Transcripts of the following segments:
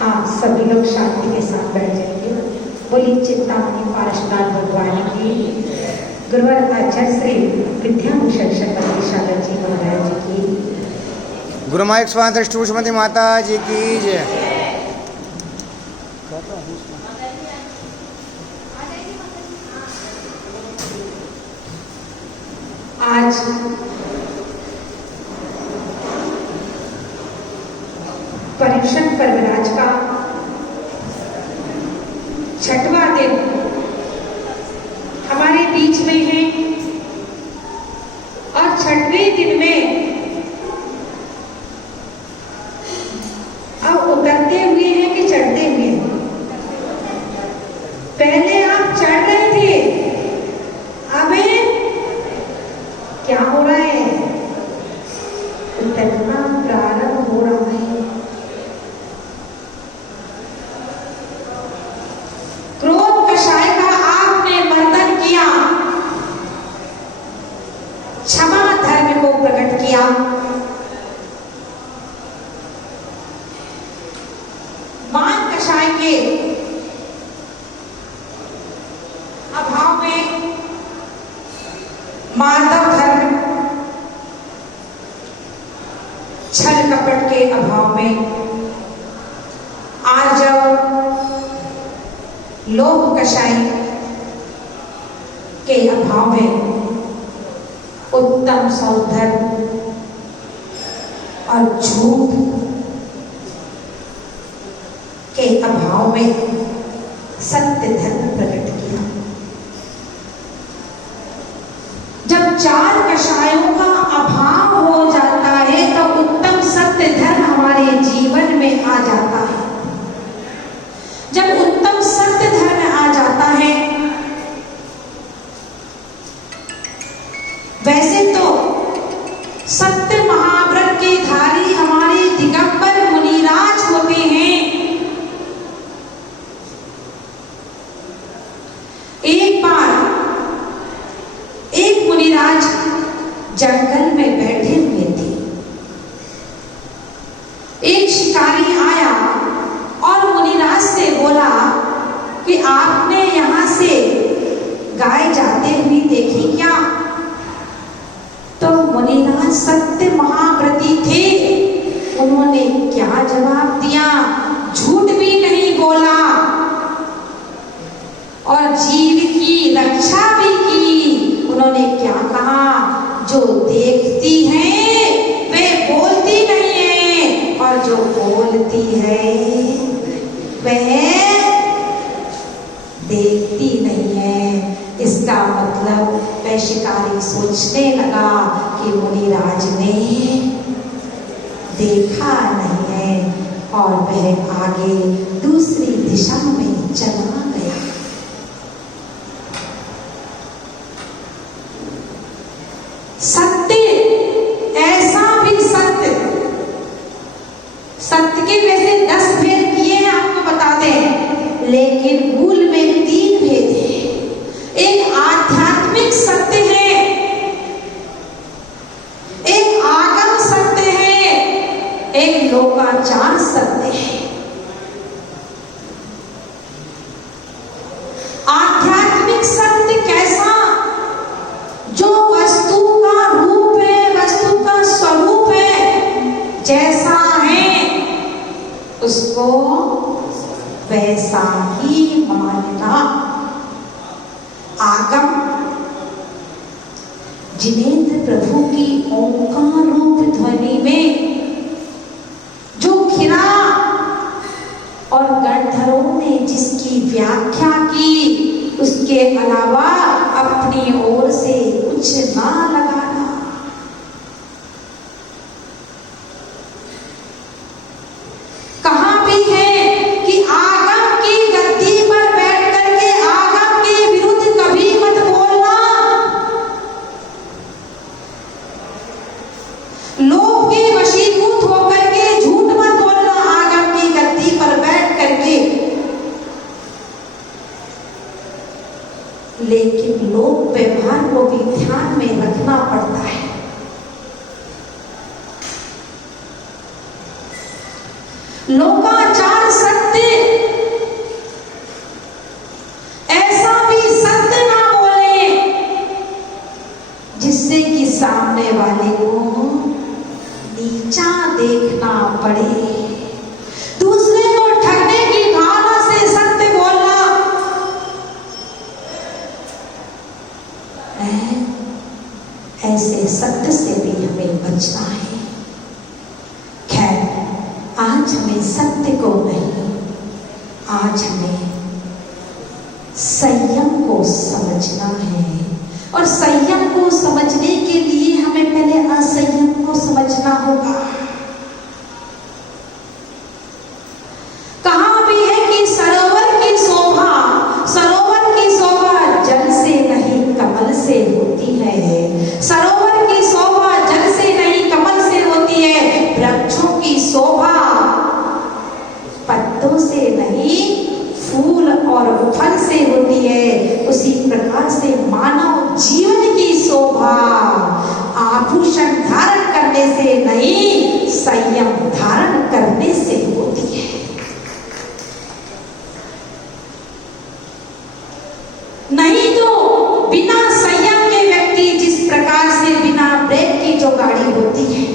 हाँ, सभी लोग शांति के साथ बैठ जाएंगे। बोलिए चिंतामणि पारसनाथ भगवान की, गुरुवर आचार्य श्री विद्याभूषण शतपथी सागर जी महाराज की, गुरु माइक स्वांत श्रीमती माता जी की जय। आज पर्युषण पर्वराज का 6वां दिन हमारे बीच में है और 6वें दिन में अब उतरते हुए हैं कि चढ़ते हुए हैं? पहले आप चढ़ रहे थे, अब क्या हो रहा है? उतरना प्रारंभ हो रहा है। क्रोध कषाय का आपने मर्दन किया, क्षमा धर्म को प्रकट किया, मान कषाय के अभाव में माधव धर्म, छल कपट के अभाव में आर्जव, लोभ कषाय के अभाव में उत्तम सौधर्म और झूठ के अभाव में सत्य धर्म प्रकट किया। जब 4 कषायों का अभाव हो जाता है तो उत्तम सत्य धर्म हमारे जीवन में आ जाता है। जब उत्तम सत्य धर्म आ जाता है, वैसे तो सत्य महाव्रत के धारी हमारे दिगंबर मुनिराज होते हैं। एक बार एक मुनिराज जंगल में बैठे हुए थे। एक शिकारी आया और मुनिराज से बोला कि आपने यहां से गाय जाते हुए देखी क्या? तो मुनिराज सत्य महाव्रती थे, उन्होंने क्या जवाब दिया? झूठ भी नहीं बोला और जीव की रक्षा भी की। उन्होंने क्या कहा? जो देखती है वे बोलती नहीं है और जो बोलती है वह देखती नहीं है। इसका मतलब वह शिकारी सोचने लगा कि मुनिराज ने देखा नहीं है और वह आगे दूसरी दिशा में चला गया। सत्य, ऐसा भी सत्य, सत्य के वैसे 10 भेद किए हैं, आपको बता दें, लेकिन मूल में 3 भेद है। एक आध्यात्मिक सत्य है, एक आगम सत्य है, एक लोकाचार सत्य है। आध्यात्मिक सत्य कैसा? जो वस्तु का रूप है, वस्तु का स्वरूप है, जैसा है उसको वैसा ही मानना। आगम, जिनेंद्र प्रभु की ओंकार रूप ध्वनि में जो खिला और गणधरों ने जिसकी व्याख्या की, उसके अलावा अपनी ओर से कुछ ना लगाना। कहां भी है कि आगम की गद्दी पर बैठ करके आगम के विरुद्ध कभी मत बोलना। लोभ के वशीभूत होकर के झूठ मत बोलना आगम की गद्दी पर बैठ करके। लेकिन लोक व्यवहार को भी ध्यान में रखना पड़ता है। लोकाचार सत्य आज हमें सत्य को नहीं, आज हमें संयम को समझना है। और संयम को समझने के लिए हमें पहले असंयम को समझना होगा। कहा भी है कि सरोवर की शोभा जल से नहीं कमल से होती है। सरोवर की शोभा जल से नहीं कमल से होती है। वृक्षों की शोभा पत्तों से नहीं फूल और फल से होती है। उसी प्रकार से मानव जीवन की शोभा आभूषण धारण करने से नहीं, संयम धारण करने से होती है। नहीं तो बिना संयम के व्यक्ति जिस प्रकार से बिना ब्रेक की जो गाड़ी होती है,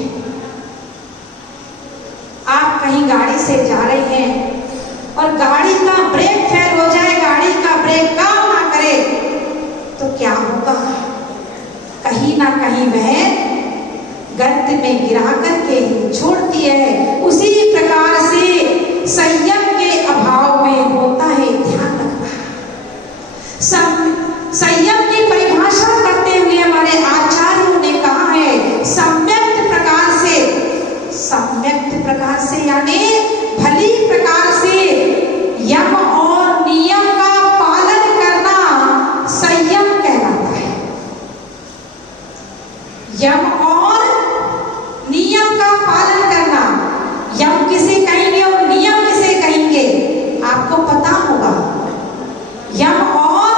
आप कहीं गाड़ी से जा रहे हैं और गाड़ी का ब्रेक फेल हो जाए, गाड़ी का ब्रेक काम ना करे, तो क्या होगा? कहीं ना कहीं वह गर्त में गिरा करके छोड़ती है। उसी प्रकार से संयम के अभाव में होता है, ध्यान रखना। संयम की परिभाषा करते हुए हमारे आचार्यों ने कहा है, सम्यक प्रकार से यानी भली प्रकार से यम और नियम का पालन करना संयम कहलाता है। यम और नियम का पालन करना, यम किसे कहेंगे और नियम किसे कहेंगे आपको पता होगा। यम और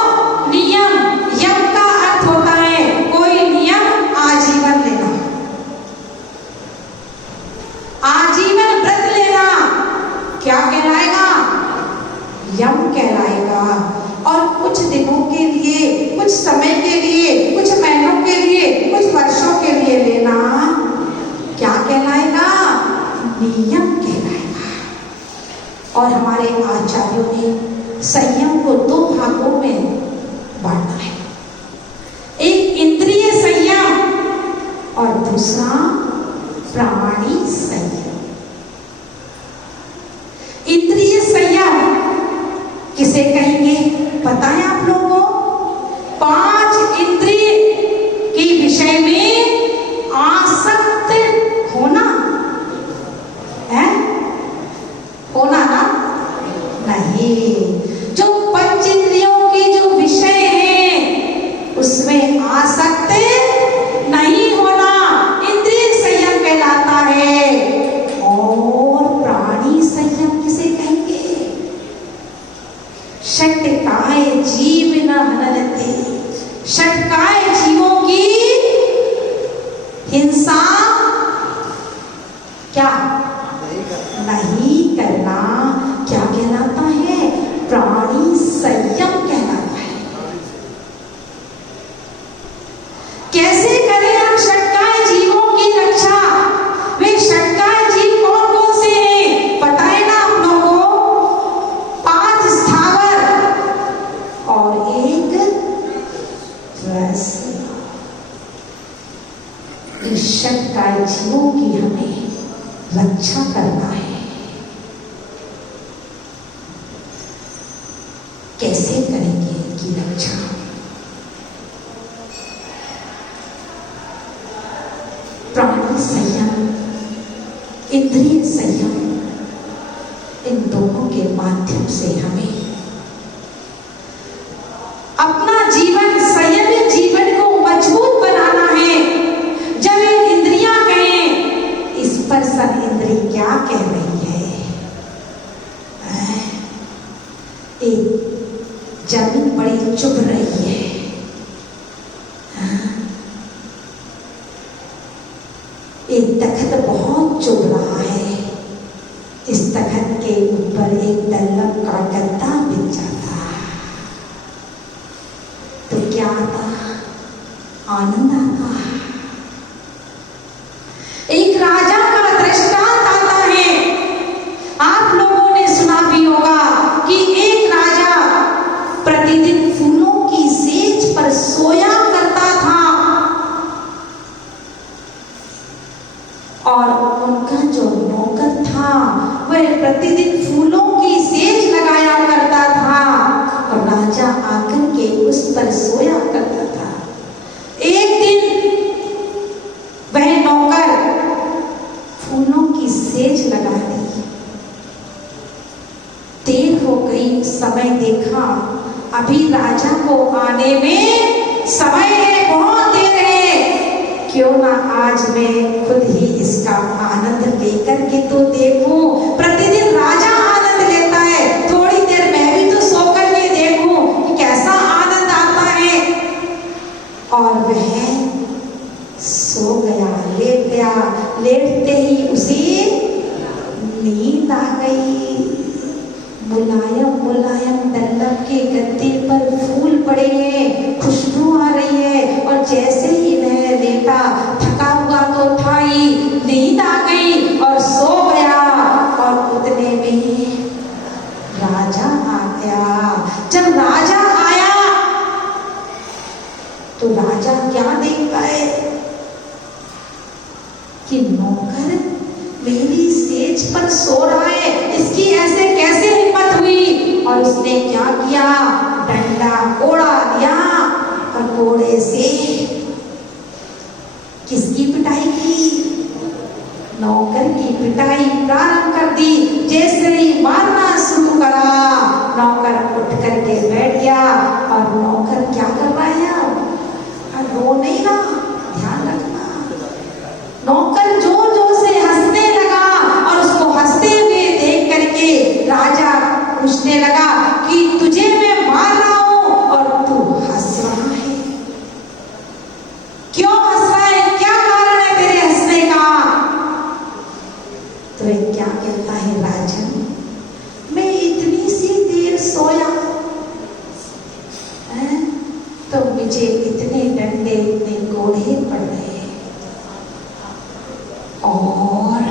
नियम, यम का अर्थ होता है कोई नियम आजीवन लेना, आजीवन व्रत लेना, क्या कहलाएगा? यम कहलाएगा। और कुछ दिनों के लिए, कुछ समय के लिए, कुछ महीनों के लिए, कुछ वर्षों के लिए लेना क्या कहलाएगा? नियम कहलाएगा। और हमारे आचार्यों ने संयम को दो भागों में बांटा है, एक इंद्रिय संयम और दूसरा प्राणी संयम। इंद्रिय संयम किसे कहेंगे पता है आप लोगों को? 5 इंद्रिय के विषय में आसक्त होना है, होना ना? नहीं, जो 5 इंद्रियों के जो विषय हैं उसमें आसक्त नहीं होना इंद्रिय संयम कहलाता है। और प्राणी संयम किसे कहेंगे? षटकाय जीव न हननते, षटकाय जीवों की हिंसा क्या नहीं करना, क्या कहलाता है? प्राणी संयम कहलाता है। कैसे करें हम षटकाय जीवों की रक्षा? वे षटकाय जीव कौन कौन से हैं पता है ना आप लोगों को? 5 स्थावर और 1 रस। इस षटकाय जीवों की हमें रक्षा करना है। कैसे करेंगे इनकी रक्षा? प्राणी संयम, इंद्रिय संयम, इन दोनों के माध्यम से हमें अपना जीवन, संयमित जीवन को मजबूत बनाना है। जब ये इंद्रियां कहें, इस पर सब इंद्री क्या कह रही है? एक जमीन बड़ी चुभ रही है, एक तख्त बहुत चुभ रहा है, इस तख्त के ऊपर एक दल्लम का गद्दा बिछ जाता तो क्या आता? आनंद आता। एक राजा का दृष्टांत आता है। आप लोगों ने सुना भी होगा कि एक राजा प्रतिदिन फूलों की सेज पर सोया करता था और उनका जो नौकर था प्रतिदिन फूलों की सेज लगाया करता था और राजा आकर के उस पर सोया करता था। एक दिन वह नौकर फूलों की सेज लगा दी। देर हो गई, समय देखा अभी राजा को आने में समय है, बहुत देर है, क्यों ना आज मैं खुद ही इसका आनंद लेकर के तो देखूं। प्रतिदिन राजा आनंद लेता है, थोड़ी देर मैं भी तो सो कर के देखूं कि कैसा आनंद आता है। और वह सो गया, लेट गया। लेटते ही उसे नींद आ गई। मुलायम मुलायम डल्लभ के गद्दे पर फूल पड़े हैं, खुशबू आ रही है। और जैसे ही वह लेटा, थका हुआ तो था ही, नींद आ गई और सो गया। और उतने में राजा आ गया। जब राजा आया तो राजा क्या देखता है कि नौकर मेरी सेज पर सो रहा है, इसकी ऐसे कैसे हिम्मत हुई। और उसने क्या किया, डंडा कोड़ा दिया और कोड़े से किसकी पिटाई की, नौकर की पिटाई प्रारंभ कर दी। जैसे ही मारना शुरू करा, नौकर उठ करके बैठ गया। और नौकर क्या कर रहा है, रो नहीं रहा, ध्यान रखना। नौकर जोर जोर से हंसने लगा और उसको हंसते हुए देख करके राजा पूछने लगा कि तुझे मैं मार रहा हूं और तू हंस रहा है, क्यों हंस रहा है, क्या कारण है तेरे हंसने का। तो ये क्या कहता है, राजन मैं इतनी सी देर सोया है तो मुझे इतने डंडे, इतने कोड़े पड़ रहे हैं। और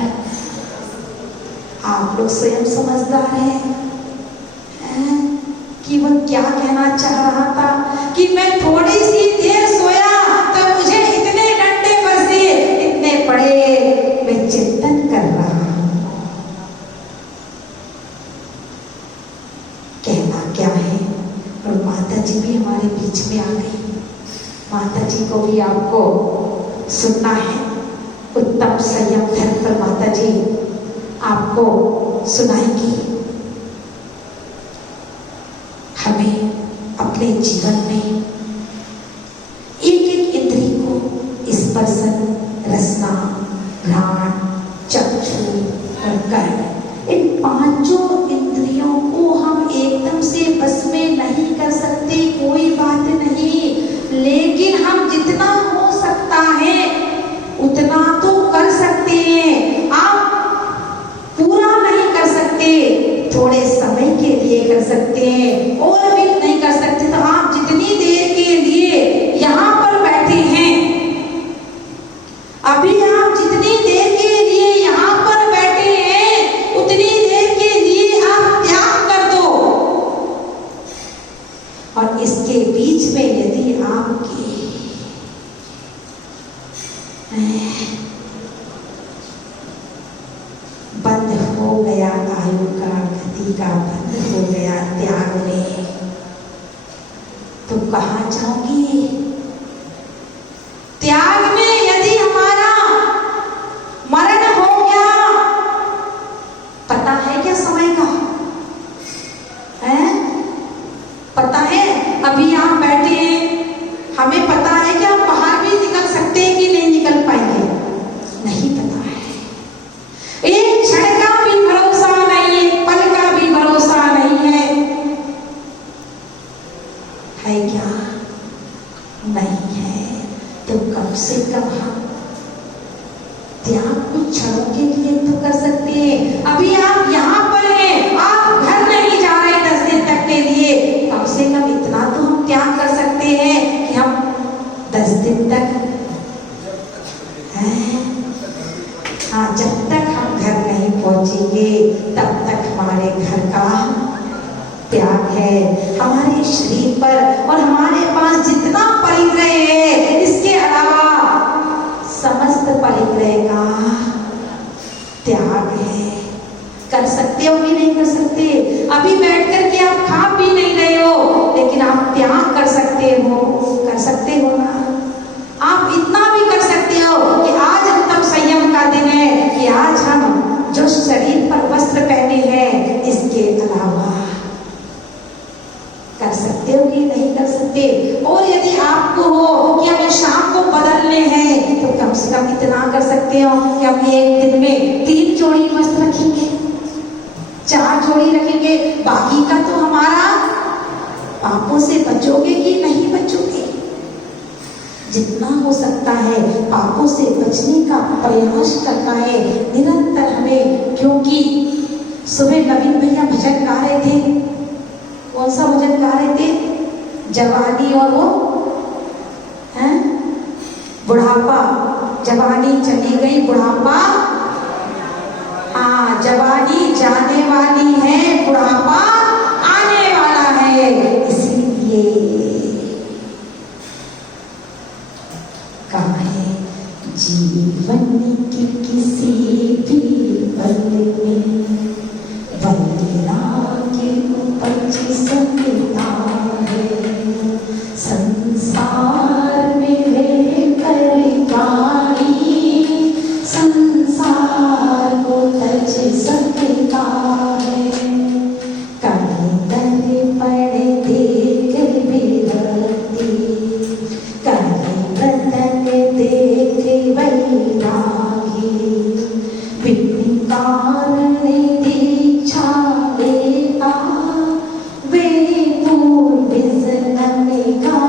आप लोग स्वयं समझदार हैं कि वो क्या कहना चाह रहा था कि मैं थोड़ी सी देर सोया तो मुझे इतने डंडे बरसे, इतने पड़े, मैं चिंतन कर रहा हूं। कहना क्या है। और माता जी भी हमारे बीच में आ गई। माता जी को भी आपको सुनना है। उत्तम संयम धर्म पर माता जी आपको सुनाएंगी। हमें अपने जीवन में एक एक इंद्रिय को स्पर्शन, रसना, घ्राण, चक्षु और कर्ण, इन पांचों इंद्रियों को हम एकदम से बस में नहीं कर सकते, कोई बात नहीं, लेकिन हम जितना हो सकता है उतना तो कर सकते हैं। आप पूरा नहीं कर सकते, थोड़े समय के लिए कर सकते हैं, और भी नहीं कर सकते। तो आप जितनी देर के लिए यहाँ पर बैठे हैं, अभी आप जितनी देर के लिए यहाँ पर बैठे हैं, उतनी देर के लिए आप त्याग कर दो। और इसके बीच में यदि आपके बंद हो गया, आयु का, गति का बंद हो गया त्याग में, तो कहाँ जाओगी। त्याग में यदि हमारा मरण हो गया, पता है क्या समय का है, पता है। अभी आप बैठे हैं, हमें पता है कि आप बाहर भी निकल सकते हैं कि नहीं निकल पाएंगे, नहीं पता है। एक क्षण का भी भरोसा नहीं है, पल का भी भरोसा नहीं है क्या, नहीं है। तो कम से कम हम त्याग कुछ क्षणों के लिए तो कर सकते हैं। अभी आप यहाँ पर हैं, आप घर नहीं जा रहे 10 दिन तक के लिए, कम से कम इतना तो हम त्याग कर सकते हैं कि हम 10 दिन तक हाँ, जब तक हम घर नहीं पहुंचेंगे तब तक हमारे घर का त्याग है। हमारे शरीर पर और हमारे पास जितना परिग्रह है, इसके अलावा समस्त परिग्रह का त्याग है। कर सकते सकते हो कि नहीं कर सकते? अभी बैठ करके आप खा पी नहीं रहे हो, लेकिन आप त्याग कर सकते हो ना? आप इतना भी कर सकते हो कि आज उत्तम संयम का दिन है कि आज हम जो शरीर पर वस्त्र पहने हैं इसके अलावा कर सकते हो कि नहीं कर सकते? और यदि आपको हो कि हमें शाम को बदलने हैं तो कम से कम इतना कर सकते हो कि हम एक दिन में 3 जोड़ी वस्त्र रखेंगे, 4 जोड़ी रखेंगे। बाकी का तो हमारा पापों से बचोगे कि नहीं बचोगे? जितना हो सकता है पापों से बचने का प्रयास करना है निरंतर हमें। क्योंकि सुबह नवीन भैया भजन गा रहे थे, कौन सा भजन गा रहे थे? जवानी और वो हैं बुढ़ापा। जवानी चली गई, बुढ़ापा हाँ, जवानी जाने वाली है, बुढ़ापा आने वाला है। इसलिए जीवन की किसी भी पल में वैराग्य उपज सकता है। संसार में रहकर प्राणी संसार को तज सकता है। कहीं दर पड़े देख विरक्ति, कहीं ब्रतन देख वैरागी, बिन कारण दीक्षा लेता वे पूर्व जन्म का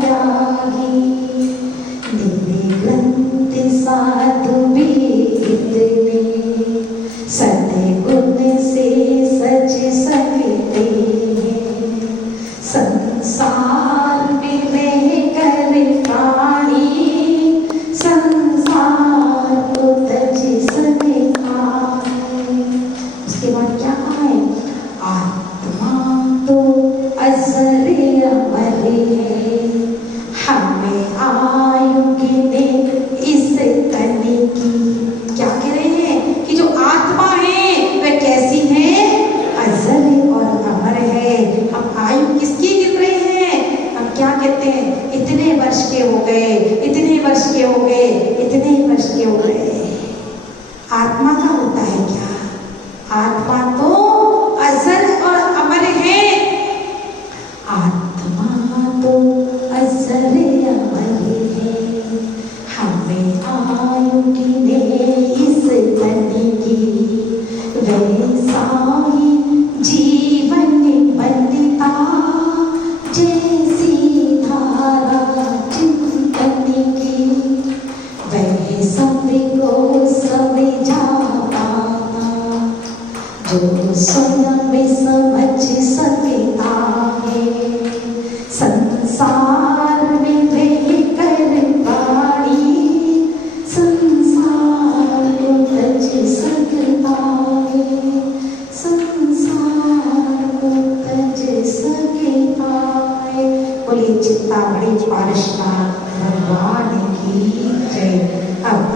त्यागी। निर्ग्रंथ साधु भी इतने सद्गुण से सज सकते हैं। संसार में रहकर प्राणी संसार को तज सकता है। उसके बाद क्या कहा है? आत्मा तो अजर अमर है, हमें आयु गिने इस तन की। क्या कह रहे हैं कि जो आत्मा है वह कैसी है? अजर और अमर है। हम आयु किसकी गिन रहे हैं? हम क्या कहते हैं? इतने वर्ष के हो गए, इतने वर्ष के हो गए, इतने वर्ष के हो गए। आत्मा का होता है क्या? आत्मा तो अजर और अमर है। आत्मा तो अजर अमर है, हमें आयु गिने इस तन की। वैसा ही जीवन बनता जैसी धारा चिंतन की। वह सब को समझा पाता जो स्वयं समझ सकता है। संसार में रहकर प्राणी संसार को तज सकता है। संसार को तज सकता है। बोलिए चिंतामणि पारसनाथ